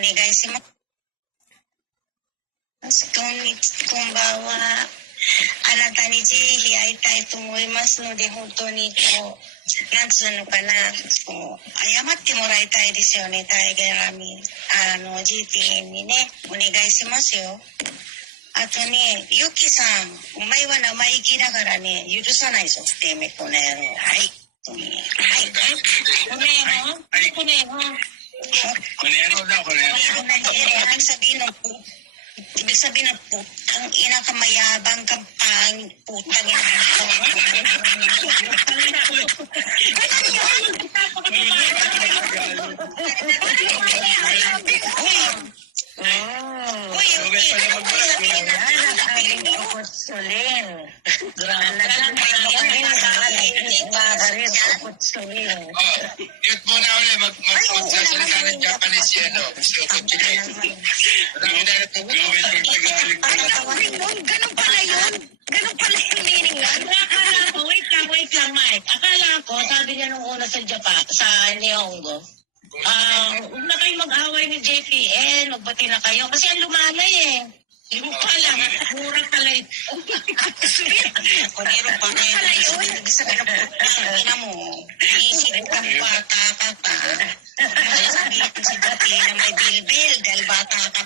お願いします。こんばんは。あなたにぜひ会いたいと思いますので、本当になんつうのかな、謝ってもらいたいですよね、タイガーに、GTN にね、お願いしますよ。あとね、ユキさん、お前は生意気だからね、許さないぞ、てめえ、この野郎。はい。はい。この野郎この野郎この野郎だ、この野郎。Ibig sabihin ng putang ina ka, mayabang kang pangit, putang ina ka. Yun muna ulit, magsasalita ng Japanese yan, no? Si Okutsulin. Marami na ito, gawin ng Tagalog ko na. Ganun pala yun. Ganun pala yung meaning nun. Akala ko, wait lang, Mike. Akala ko, sabi niya nung una sa Japan, sa Nihongo, huwag na kayo mag-away ni JPN, magbati na kayo. Kasi ang lumanay eh. Yung pala, mura pala eh. Kunero pa na yun. Nagsabi na putang ina mo. Iisip kang bata ka pa. Sabihin si Dati na may bilbil dahil bata ka